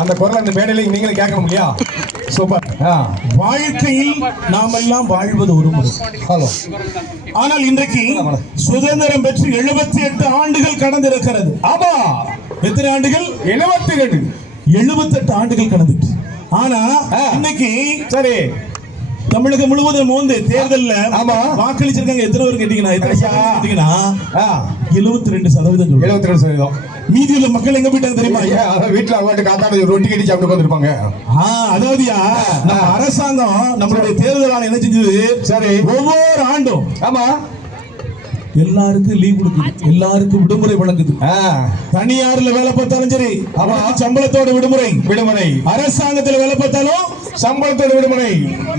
அந்த குரல் அந்த மேடையில நீங்களும் கேட்க முடியா? சூப்பர். வாழ்க்கையில் நாம் எல்லாம் வாழ்வது ஒரு முறை. ஹலோ. ஆனால் இன்றைக்கு சுதந்திரம் பெற்று 78 ஆண்டுகள் கடந்திருக்கிறது. ஆமா. எத்தனை ஆண்டுகள்? 72. 78 ஆண்டுகள் கடந்துட்டு. ஆனா இன்னைக்கு சரி தமிழகம் முழுவதும் வந்து தேர்தல்ல வாக்களிச்சிருக்காங்க. எத்தனை பேர் கேட்டீங்கன்னா 72%. 72%. மீதி உள்ள மக்கள் எங்க போயிட்டாங்க தெரியுமா? வீட்டுல அவங்க காத்தாடி ரொட்டி கட்டி சாப்பிட்டு வந்துருப்பாங்க. அதாவதுயா நம்ம அரசாங்கம் நம்மளுடைய தேர்தல் ஆணையம் என்ன செஞ்சது? சரி, ஒவ்வொரு ஆண்டும் எல்லாருக்கும் லீவ் கொடுக்குது, எல்லாருக்கும் விடுமுறை வழங்குது. தனியார்ல வேலை பார்த்தாலும் சரி சம்பளத்தோட விடுமுறை, அரசாங்கத்துல வேலை பார்த்தாலும் சம்பளத்தோட விடுமுறை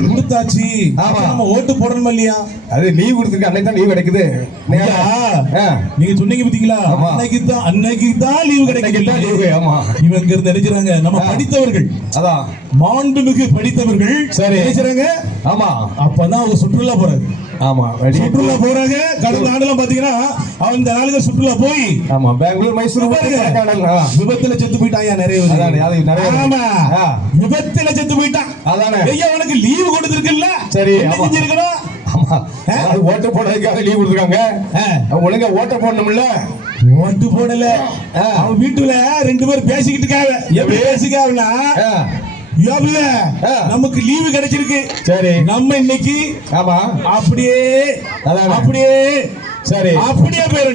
கொடுத்தாச்சு. நம்ம ஓட்டு போடணும் இல்லையா? அது லீவ் கொடுத்துருக்கு, அன்னைக்கு தான் லீவ் கிடைக்குது. நீங்க சொன்னீங்க பாத்தீங்களா? அன்னைக்கு தான் லீவ் கிடைக்குது. இவங்க இருந்து நினைக்கிறாங்க நம்ம படித்தவர்கள், அதான் மாண்புமிகு படித்தவர்கள் சரி நினைக்கிறாங்க. ஆமா, அப்பதான் அவங்க சுற்றுலா போறாங்க. ஆமா, சுற்றுலா போறாங்க. கடந்த ஆண்டுலாம் பாத்தீங்கன்னா அந்த நாளுக்கு சுற்றுலா போய் பெங்களூர் மைசூர் விபத்துல செத்து போயிட்டாங்க நிறைய பேர். ஆமா, விபத்துல செத்து போயிட்டான். அதானே ஐயா உனக்கு லீவு கொடுத்துருக்குல்ல? சரி, செஞ்சிருக்கணும். ஓட்டு போடுறதுக்காக லீவ் கொடுத்துருக்காங்க. ஒழுங்கா ஓட்ட போடணும்ல. ஓட்டு போடல. அவன் வீட்டுல 2 பேர் பேசிக்கிட்டு இருக்காங்க. எப்படி பேசிக்காங்கன்னா நமக்கு லீவு கிடைச்சிருக்கு. சரி, நம்ம இன்னைக்கு அப்படியே சரி அப்படியே போயிட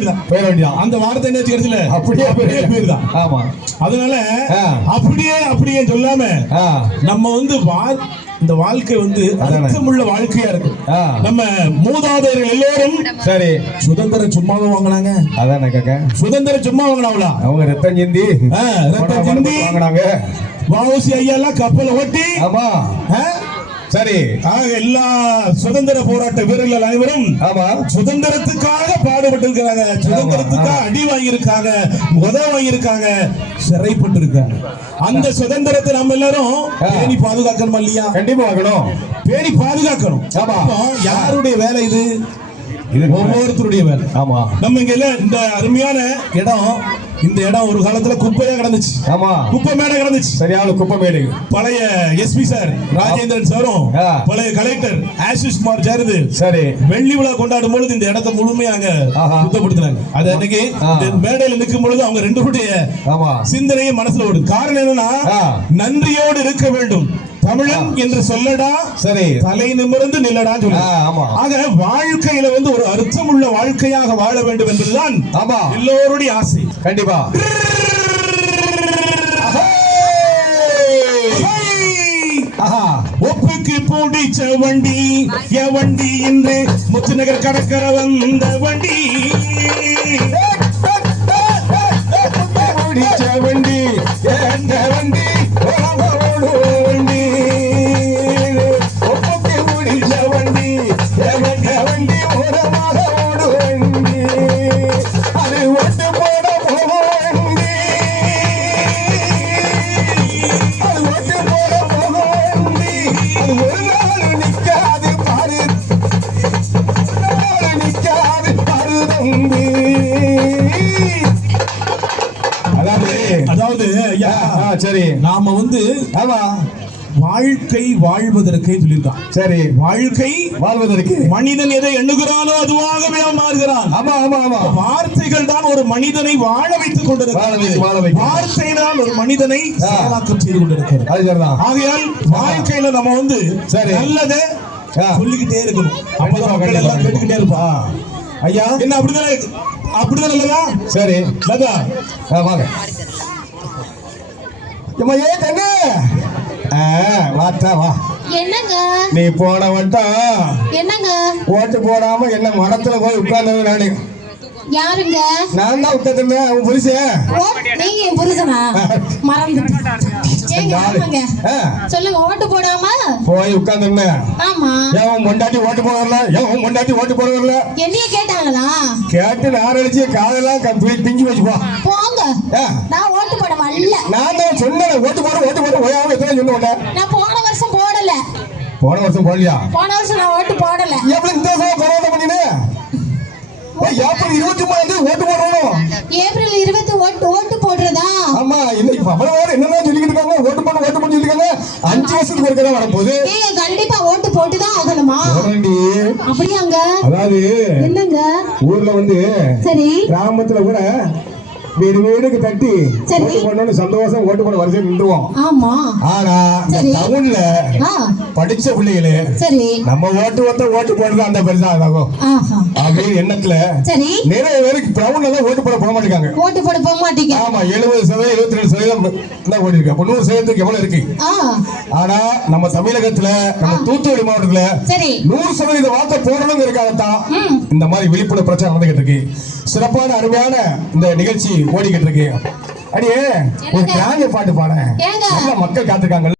வேண்டியதான். அந்த வார்த்தை என்ன கிடைச்சல? அப்படியே போயிருதான். ஆமா, அதனால அப்படியே சொல்லாம நம்ம வந்து இந்த வாழ்க்கை வந்து அர்த்தமுள்ள வாழ்க்கையா இருக்கு. நம்ம மூதாதையர்கள் எல்லாரும் சரி சுதந்திரம் சும்மாவே வாங்கினாங்க. அதானே காக்கா, சுதந்திரம் சும்மா வாங்கினாங்களா? அவங்க ரத்தம் சிந்தி வாங்கினாங்க. வாவுசி ஐயா எல்லாம் கப்பலை ஓட்டி. ஆமா சரி, எல்லா சுதந்திர போராட்ட வீரர்கள் அனைவரும் சுதந்திரத்துக்காக பாடுபட்டு இருக்காங்க. சுதந்திரத்துக்காக அடி வாங்கியிருக்காங்க, வாங்கியிருக்காங்க, சிறைப்பட்டு இருக்காங்க. அந்த சுதந்திரத்தை நம்ம எல்லாரும் பேணி பாதுகாக்கணும் இல்லையா? கண்டிப்பா வாங்கணும், பேணி பாதுகாக்கணும். யாருடைய வேலை இது? ஒவ்வொருத்தருடைய வேலை. ஆமா, நம்ம இங்க இந்த அருமையான இடம், இந்த இடம் ஒரு காலத்துல குப்பையா கிடந்துச்சு. ஆமா, குப்பை மேடை கிடந்துச்சு. சரியான குப்பை மேடை. பழைய எஸ்பி சார் ராஜேந்திரன் சாரும் பழைய கலெக்டர் ஆஷிஷ் குமார் சேர்ந்து சரி வெள்ளி விழா கொண்டாடும் பொழுது இந்த இடத்தை முழுமையாக சுத்தப்படுத்தினாங்க. அது அன்னைக்கு மேடையில் நிற்கும் பொழுது அவங்க 2 பேருடைய சிந்தனையை மனசுல ஓடுது. காரணம் என்னன்னா நன்றியோடு இருக்க வேண்டும். தமிழன் என்று சொல்லடா, சரி தலை நிமிர்ந்து நில்லடா சொல்ல. ஆக வாழ்க்கையில வந்து ஒரு அர்த்தமுள்ள வாழ்க்கையாக வாழ வேண்டும் என்பதுதான் எல்லோருடைய ஆசை. கண்டிப்பா. ஒப்புக்கு பிடிச்ச வண்டி வண்டி என்று முத்துநகர் கடற்கரை வந்த வண்டி. பிடிச்ச வண்டி எந்த வண்டி சரி நாம வந்து வாழ்க்கை வாழ்வதற்கு சொல்லியிருக்கான். சரி, வாழ்க்கை வாழ்வதற்கு மனிதன் எதை எண்ணுகிறானோ அதுவாகவே மாறுகிறான். ஆமா ஆமா ஆமா, வார்த்தைகள் தான் ஒரு மனிதனை வாழ வைத்துக் கொண்டிருக்கிறது. வார்த்தை தான் ஒரு மனிதனை செயலாக்கம் செய்து கொண்டிருக்கிறது. ஆகையால் வாழ்க்கையில நம்ம வந்து நல்லதை சொல்லிக்கிட்டே இருக்கணும். அப்பதான் மக்கள் எல்லாம் கேட்டுக்கிட்டே இருப்பா. ஐயா என்ன அப்படிதான் இல்லையா? சரி லதா வாங்க. என்னங்க நீ போன வட்டம் என்னங்க ஓட்டு போடாம என்ன மரத்துல போய் உட்கார்ந்தது நானு. யாருங்க? நான் தான் உட்கார்ந்தேன். உன் புருஷன். நீங்க என் புருஷனா? சொல்லுங்க. ஓட்டு போடாம போய் உட்கார்ந்தேன். ஆமா, ஏன் பொண்டாட்டி ஓட்டு போட வரல? ஏன் பொண்டாட்டி ஓட்டு போட வரல? என்னைய கேட்டாங்களா? கேட்டு நாரடிச்சு காதெல்லாம் பிஞ்சு வச்சுப்பா. போங்க, நான் ஓட்டு போட வரல. நான் தான் சொன்னேன் ஓட்டு போட ஓயாம எத்தனை சொன்ன. நான் போன வருஷம் போடல. போன வருஷம் போடலையா? போன வருஷம் நான் ஓட்டு போடல. எப்படி இந்த வருஷம் போராட்டம் பண்ணினே? ஏப்ரல் 23 ஓட்டு போடணும். ஏப்ரல் 20 ஓட்டு போடுறதா? ஆமா, இன்னைக்கு அவ்வளவு வேற என்னென்ன சொல்லிக்கிட்டு இருக்காங்க, ஓட்டு போட்டு சொல்லிருக்காங்க. 5 வருஷத்துக்கு ஒருக்கா தான் வரப்போகுது. ஏங்க கண்டிப்பா ஓட்டு போட்டுதான் ஆகணுமா? போறேன்டி. அப்படியாங்க? அதாவது என்னங்க? ஊர்ல வந்து சரி கிராமத்துல கூட வீடு வீடுக்கு தட்டி சரி. ஓட்டு போடணும்னு சந்தோஷம் ஓட்டு போட வரிசையில் நின்றுவோம். ஆமா ஆனா இந்த சரி. டவுன்ல ஆ படிச்ச பிள்ளைகளு சரி நம்ம ஓட்டு போடுறது அந்த பெருசா ஆகும் ஆஹா அப்படின்னு எண்ணத்துல சரி நிறைய பேருக்கு டவுன்ல தான் ஓட்டு போட மாட்டேங்காங்க. ஓட்டு போட போக மாட்டீங்க. ஆமா, 70% 22% தான் ஓடி இருக்கு. அப்ப 100% எவ்வளவு இருக்கு? ஆனா நம்ம தமிழகத்துல நம்ம தூத்துக்குடி மாவட்டத்துல சரி 100% வாக்கு போடணுங்கிறதுக்காகத்தான் ம். இந்த மாதிரி விழிப்புணர்வு பிரச்சாரம் நடந்துகிட்டு இருக்கு. சிறப்பான அருமையான இந்த நிகழ்ச்சி ஓடிக்கிட்டு இருக்கு. அடியே ஒரு கிராமிய பாட்டு பாட ஏங்க? நல்ல மக்கள் காத்திருக்காங்கல்ல.